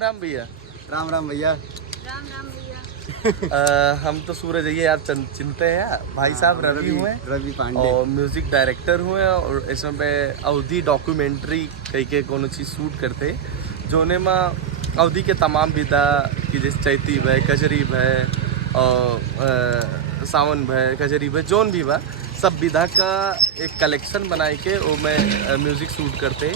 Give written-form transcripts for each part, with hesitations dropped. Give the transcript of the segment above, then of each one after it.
राम भैया। राम राम भैया। राम राम भैया। हम तो सूरज ये आप चिंते हैं भाई साहब रवि हुए, रवि पांडे और म्यूजिक डायरेक्टर हुए, और इसमें पे अवधि डॉक्यूमेंट्री कई के कोनो चीज़ शूट करते जोने में अवधि के तमाम विधा की जैसे चैती भय, कजरी भय और सावन भय, कजरी भय, जोन भी बा सब विधा का एक कलेक्शन बनाए के वो में म्यूजिक शूट करते।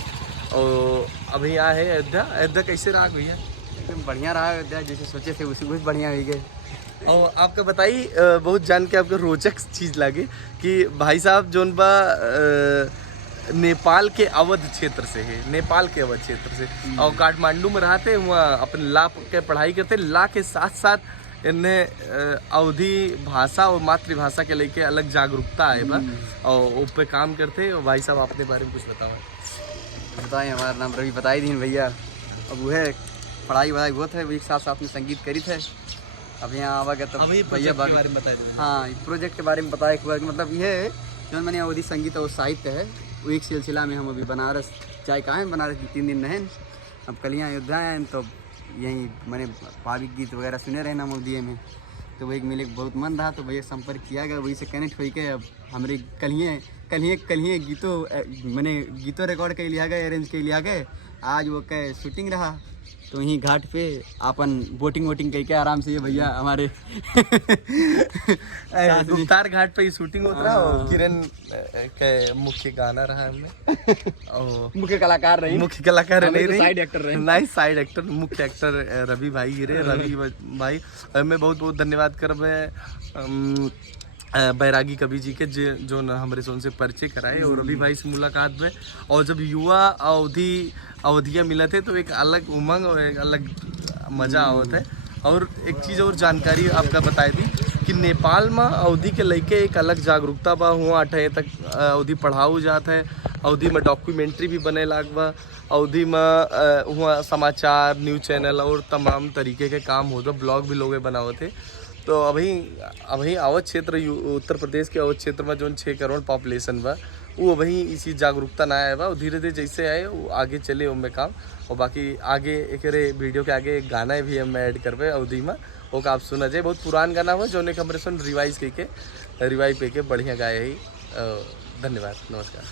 और अभी यहाँ है अयोध्या। अयोध्या कैसे रहा भैया? एकदम बढ़िया रहा अयोध्या, जैसे सोचे थे उसी कुछ बढ़िया हो गए। और आपका बताइए, बहुत जान के आपको रोचक चीज़ लगे कि भाई साहब जोन बा नेपाल के अवध क्षेत्र से है, नेपाल के अवध क्षेत्र से, और काठमांडू में रहते वहाँ अपने ला के पढ़ाई करते। ला के साथ साथ इन्हें अवधि भाषा और मातृभाषा के लेके अलग जागरूकता है बा, और उस पर काम करते। और भाई साहब अपने बारे में कुछ बताओ। बताएं, हमारा नाम रवि बताई दिन भैया। अब वो है पढ़ाई वढ़ाई बहुत है, एक साथ साथ में संगीत करी थे। अब यहाँ आवा गया तब भैया के बारे में बताए दो। हाँ, प्रोजेक्ट के बारे में बताया हुआ कि मतलब ये है जो मैंने अवधि संगीत और साहित्य है वो एक सिलसिला में हम अभी बनारस चाय का है, बनारस 3 दिन रहें। अब कल यहाँ अयोध्या हैं तो यहीं मैंने भाविक गीत वगैरह सुने रहे नाम अवधि में, तो वही मिले बहुत मन रहा तो भैया संपर्क किया गया, वही से कनेक्ट हो के अब हमारे कल ही गीतों रिकॉर्ड कर लिया गया, अरेंज कर लिया गया। आज वो कह शूटिंग रहा तो वहीं घाट पे अपन बोटिंग करके आराम से ये भैया हमारे गुप्तार घाट पे ही शूटिंग होता रहा, और किरण के मुख्य गाना रहा हमने, और मुख्य कलाकार रहे, मुख्य कलाकार नहीं रही, साइड एक्टर रहे, नाइस साइड एक्टर, मुख्य एक्टर रवि भाई गिरे। रवि भाई मैं बहुत बहुत धन्यवाद करब बैरागी कवि जी के जो न हमरे से उनसे परिचय कराए और रवि भाई से मुलाकात में। और जब युवा अवधिया मिला थे तो एक अलग उमंग और एक अलग मज़ा आवत है। और एक चीज़ और जानकारी आपका बताई थी कि नेपाल में अवधि के लेके एक अलग जागरूकता बा, हुआ 8 तक अवधि पढ़ाऊ जाता है, अवधि में डॉक्यूमेंट्री भी बने लाग बा, अवधि में हुआ समाचार न्यूज़ चैनल और तमाम तरीके के काम होता, ब्लॉग भी लोग बनाओ थे। तो अभी अवध क्षेत्र उत्तर प्रदेश के अवध क्षेत्र में जो 6 करोड़ पॉपुलेशन बा वो अभी इसी जागरूकता ना आया बा, धीरे धीरे जैसे आए वो आगे चले उनमें काम। और बाकी आगे एक वीडियो के आगे एक गाना भी हम ऐड करवे अवधि में, वो का आप सुना जाए। बहुत पुरान गाना हुआ जो एक हमरे सुन रिवाइव करके बढ़िया गाए ही। धन्यवाद, नमस्कार।